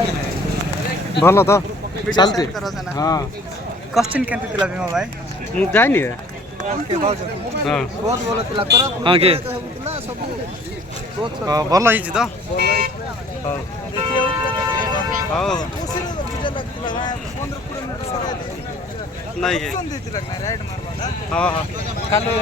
भल तो चलती हाँ क्वेश्चन केमती थिला भीमा भाई मु जाइनि ओके भाउज हाँ बहुत बोलो थिला करा हाँ के थिला सब बहुत हाँ भल हिची तो हाँ हाँ उसी बुझे लगथिला 15 मिनट सराय दे नहीं के ऑप्शन देथिला ना राइट मारबा हाँ हाँ कालो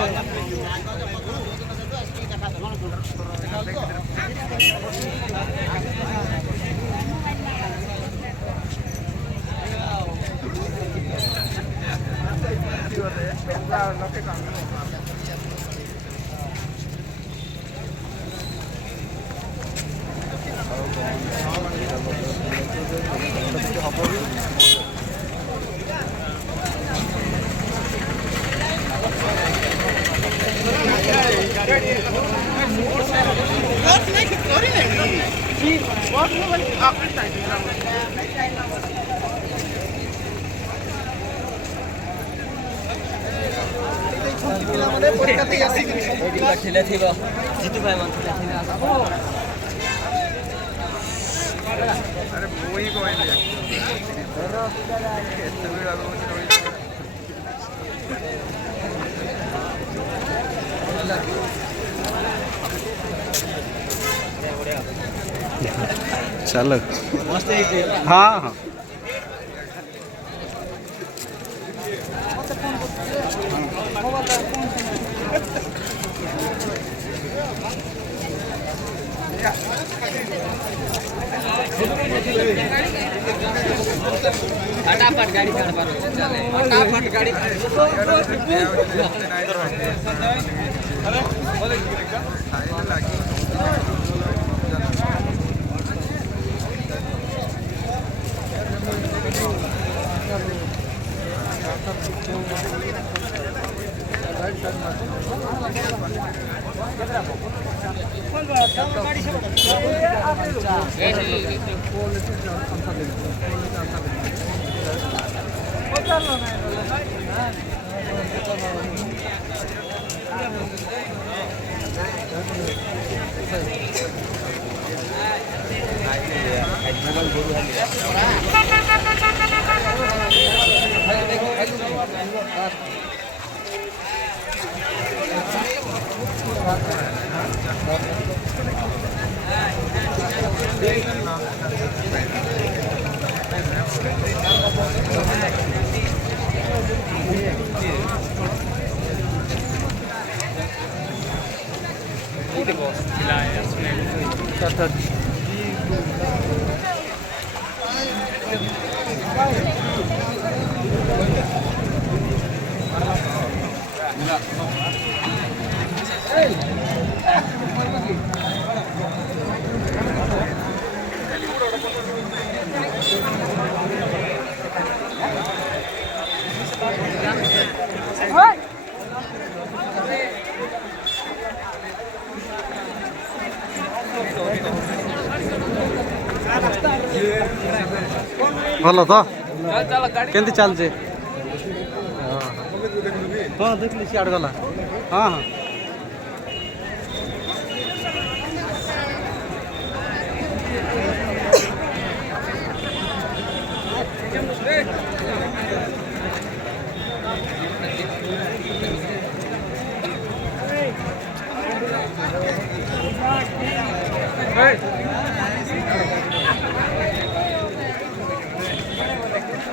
जीतू भाई मन अरे वही को आइले एते भी लागो चलो मस्त है हाँ हाँ फटाफट गाड़ी चढ़ पर फटाफट गाड़ी भल तो केमती चलचे हाँ देखली सियाड़ गला हाँ हाँ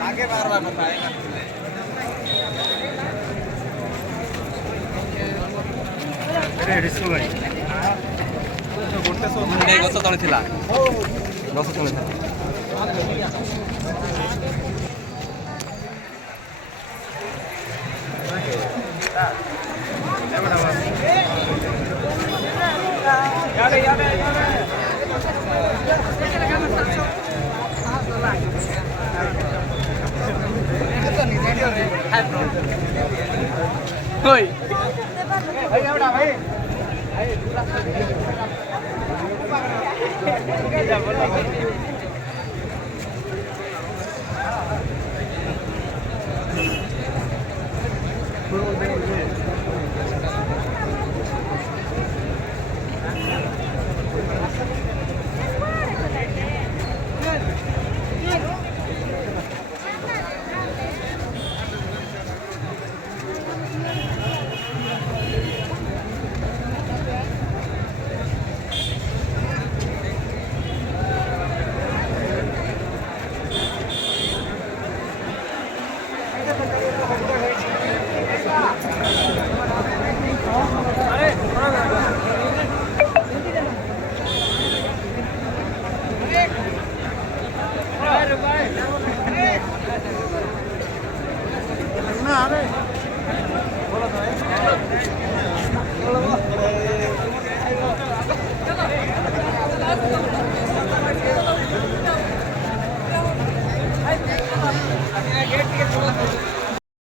आगे बार बार बताएगा गछ तले थिला गछ तले थिला Oi. Ayo,